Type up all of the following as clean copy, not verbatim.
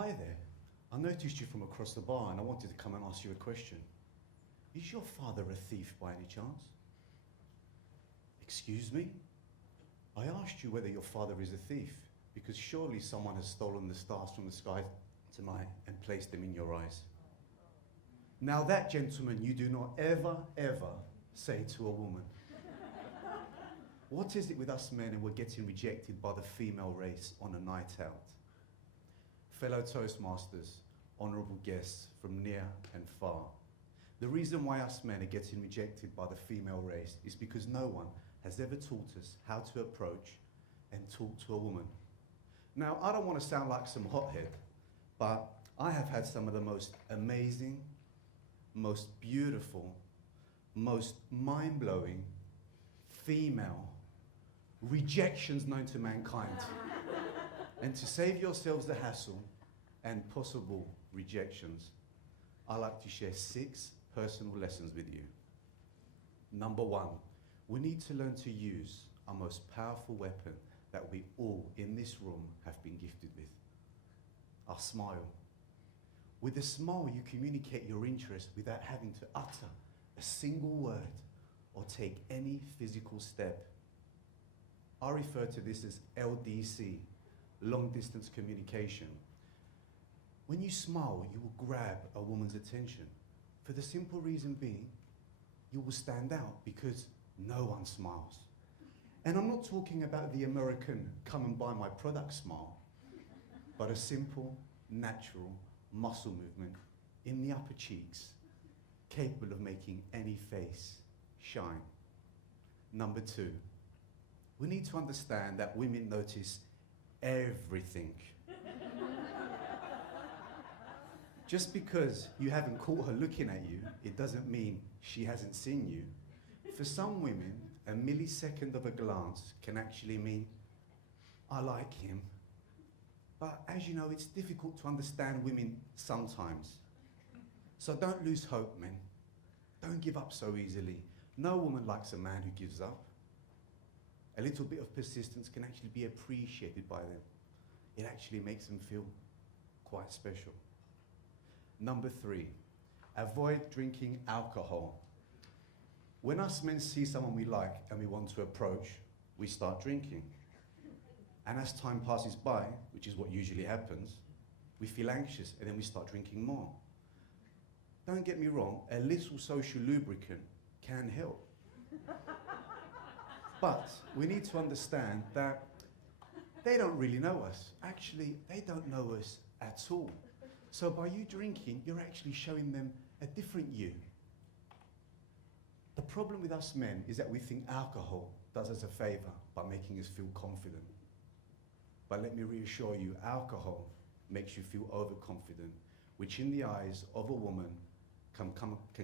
Hi there. I noticed you from across the bar and I wanted to come and ask you a question. Is your father a thief by any chance? Excuse me? I asked you whether your father is a thief because surely someone has stolen the stars from the sky tonight and placed them in your eyes. Now that, gentlemen, you do not ever, ever say to a woman. What is it with us men and we're getting rejected by the female race on a night out? Fellow Toastmasters, honourable guests from near and far, the reason why us men are getting rejected by the female race is because no one has ever taught us how to approach and talk to a woman. Now, I don't want to sound like some hothead, but I have had some of the most amazing, most beautiful, most mind-blowing female rejections known to mankind. And to save yourselves the hassle and possible rejections, I like to share 6 personal lessons with you. Number 1, we need to learn to use our most powerful weapon that we all in this room have been gifted with, our smile. With a smile, you communicate your interest without having to utter a single word or take any physical step. I refer to this as LDC, long distance communication. When you smile, you will grab a woman's attention for the simple reason being you will stand out because no one smiles. And I'm not talking about the American come and buy my product smile, but a simple, natural muscle movement in the upper cheeks capable of making any face shine. Number 2, we need to understand that women notice everything. Just because you haven't caught her looking at you, it doesn't mean she hasn't seen you. For some women, a millisecond of a glance can actually mean, I like him. But as you know, it's difficult to understand women sometimes. So don't lose hope, men. Don't give up so easily. No woman likes a man who gives up. A little bit of persistence can actually be appreciated by them. It actually makes them feel quite special. Number 3, avoid drinking alcohol. When us men see someone we like and we want to approach, we start drinking. And as time passes by, which is what usually happens, we feel anxious and then we start drinking more. Don't get me wrong, a little social lubricant can help. But we need to understand that they don't really know us. Actually, they don't know us at all. So by you drinking, you're actually showing them a different you. The problem with us men is that we think alcohol does us a favor by making us feel confident. But let me reassure you, alcohol makes you feel overconfident, which in the eyes of a woman can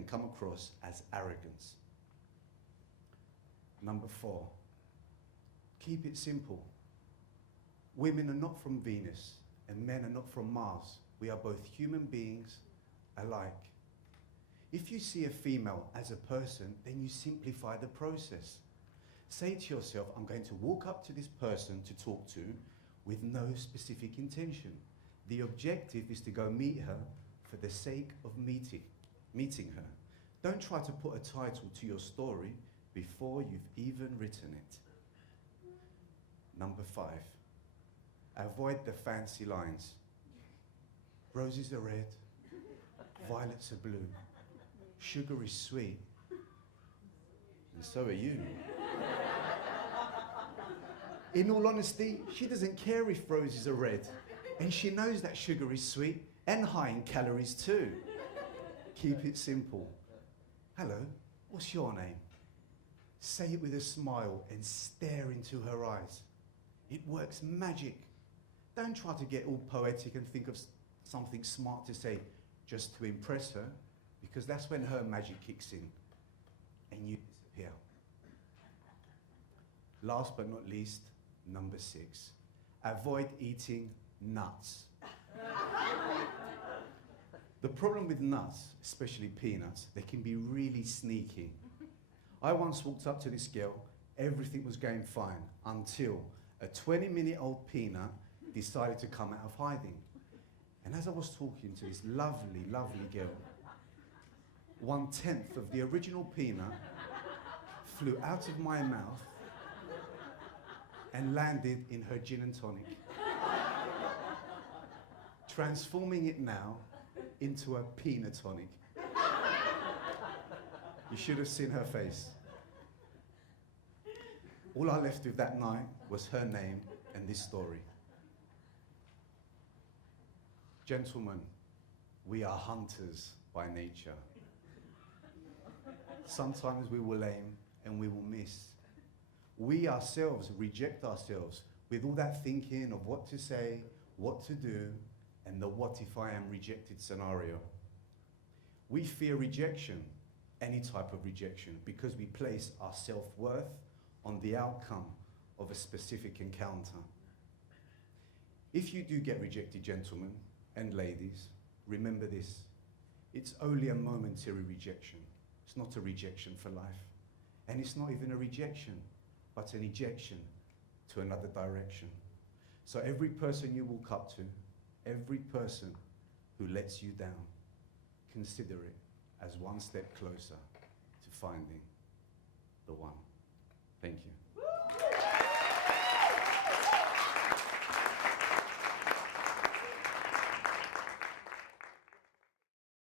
come across as arrogance. Number 4, keep it simple. Women are not from Venus and men are not from Mars. We are both human beings alike. If you see a female as a person, then you simplify the process. Say to yourself, I'm going to walk up to this person to talk to with no specific intention. The objective is to go meet her for the sake of meeting her. Don't try to put a title to your story before you've even written it. Number 5, avoid the fancy lines. Roses are red, violets are blue, sugar is sweet, and so are you. In all honesty, she doesn't care if roses are red, and she knows that sugar is sweet and high in calories too. Keep it simple. Hello, what's your name? Say it with a smile and stare into her eyes. It works magic. Don't try to get all poetic and think of something smart to say just to impress her, because that's when her magic kicks in and you disappear. Last but not least, number 6, avoid eating nuts. The problem with nuts, especially peanuts, they can be really sneaky. I once walked up to this girl, everything was going fine until a 20-minute-old peanut decided to come out of hiding. And as I was talking to this lovely, lovely girl, 1/10 of the original peanut flew out of my mouth and landed in her gin and tonic, transforming it now into a peanut tonic. You should have seen her face. All I left with that night was her name and this story. Gentlemen, we are hunters by nature. Sometimes we will aim and we will miss. We ourselves reject ourselves with all that thinking of what to say, what to do, and the what if I am rejected scenario. We fear rejection, any type of rejection, because we place our self-worth on the outcome of a specific encounter. If you do get rejected, gentlemen and ladies, remember this: it's only a momentary rejection. It's not a rejection for life. And it's not even a rejection, but an ejection to another direction. So every person you walk up to, every person who lets you down, consider it as one step closer to finding the one. Thank you.